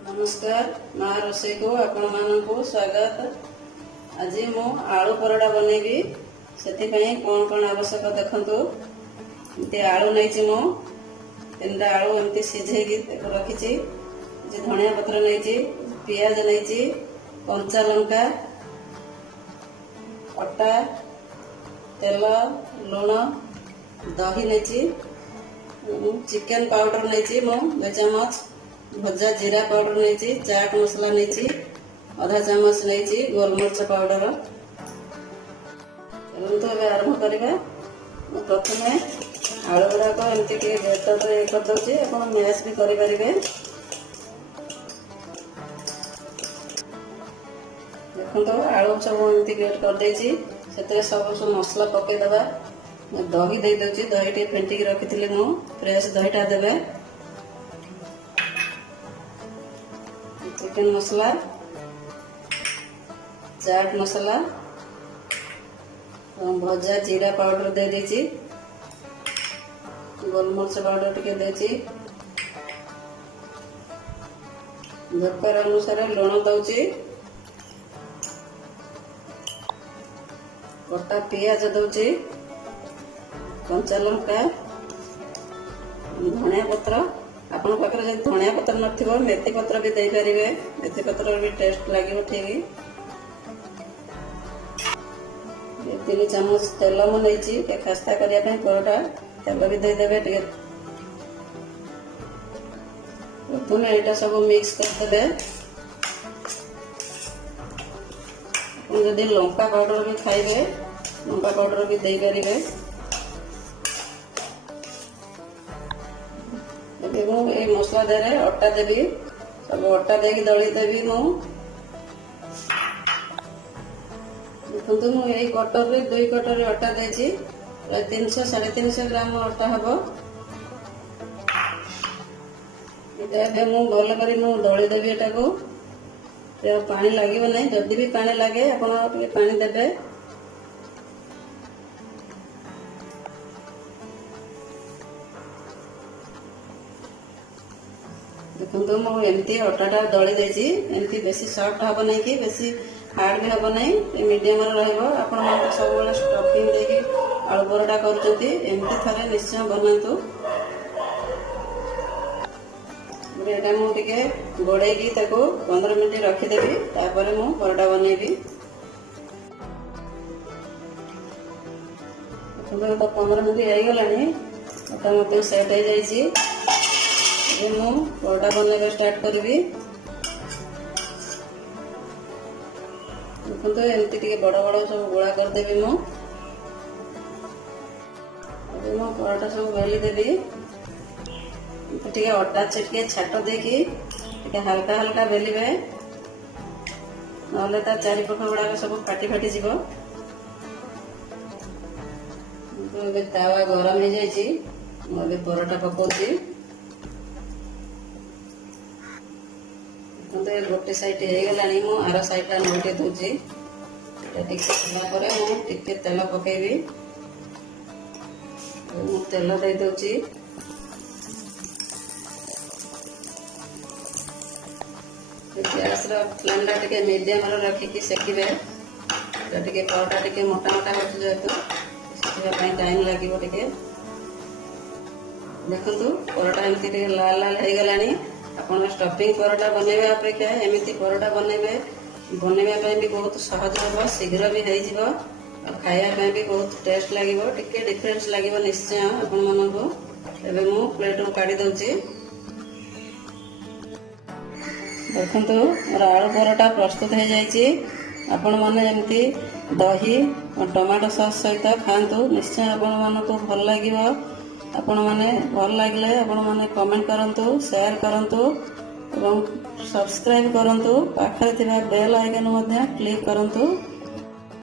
नमस्कार माँ रोषे को आपण मानक स्वागत। आज मु आलू परोटा बनैबी से कौन कौन आवश्यक देखु। एमती आलू नहीं मु 3टा आलू एमती सीझे रखी। धनिया पत्र नहीं, पियाज नहीं, कंचा लंका, अटा, तेल, लुण, दही नहीं, चिकन पाउडर नहीं मु 2 चम्मच, भजा जीरा पाउडर नहीं, चाट मसला नहीं, आधा चम्मच नहीं, गोलमरीच पाउडर। तो आरंभ करवा। प्रथम आलू गुड़ाक एमती बेटर ये करदे आप मैश भी करें। देखो आलू सब एमती ग्रेट करदे से सब मसला पकईदे। दही दे दूची, दही टे फेंटिक रखी मु फ्रेश दहीटा देवे। चिकन मसला, चाट मसला, भजा जीरा पाउडर दे दीची, गोलमरीच पाउडर टिके देची, दरकार अनुसार लुण दउची, कटा पियाज दउची, कंचा लंका, धनिया पत्र। आपन पाखरे जब धनिया पत्र नथिबो मेथी पत्र भी दे परिबे। मेथी पत्र भी टेस्ट लागिबो ठीक। 3 चम्मच तेल मु नैची के खस्ता करिया पय परोटा तेल भी दे देबे टिके। पुणे एटा सब मिक्स कर देबे। अपन जदि लंका पाउडर भी खाइबे लंका पाउडर भी दे परिबे। ये मसला दे रहे अटा देवी, सब अटा दे दली देवी। मु देखु मु यही कटर रे 2 कटर अटा देची। 300-350 ग्राम अटा हम। ये मु भल कर दली देवी। एटा को पानी लगे नहीं, जदि भी पानी लगे आप पानी देवे। देखो मुझे अटाटा दली देची। एमती बेसी सॉफ्ट हम नहीं कि बेसी हार्ड भी हम नहीं, मीडियम आप सब स्टफिंग देकी आलू परोटा करते। एमती थे निश्चय बनातु। एटा मुझे गोड़े 15 मिनट रखीदेवी, तापर मु परोटा बनैबी। 15 मिनट होगा मत सेट हो जाइए। मु परोटा बनवा स्टार्ट करी। देखो एमती टे बड़ बड़ सब गोला करदेवी। मु परोटा सब बेली देवी। टे अटा छिटके छाट देकी हल्का हल्का बेलिबे, ना चारिपट गुड़ाक सब फाटी फाटी जीव। तावा गरम हो जाइए। मुझे परोटा पकाउची। गोटे साइड होगलानी मु आर साइडा नौटे दूची। टिके तेल पकेबी। तेल दे दूची। गैस फ्लेम टे मीडियम रखिकी सेकिबे। टे परोटा टे मोटा मोटा हो जेहेतु टाइम लगे। देखु परोटा एमती लाल लाल होगलानी। आपन स्टफिंग परोटा बनैबा अपेक्षा एमती परोटा बनैबा भी बहुत सहज हम, शीघ्र भी हो, खाया भी बहुत टेस्ट लगे। टिके डिफरेंस लगे निश्चय आपण मानकु। एबे मु प्लेट रू काढी दउची। देखंतु मोर आलू परोटा प्रस्तुत हो जाइए। आपण माने एमती दही और टमाटो सॉस सहित खातु, निश्चय आपण मानकु भल लागिबो। आपण माने भल लागले आपण माने कमेंट करंतु, शेयर करंतु एवं सब्सक्राइब करंतु। पाखरे थिबा बेल आइकन मध्ये क्लिक करंतु।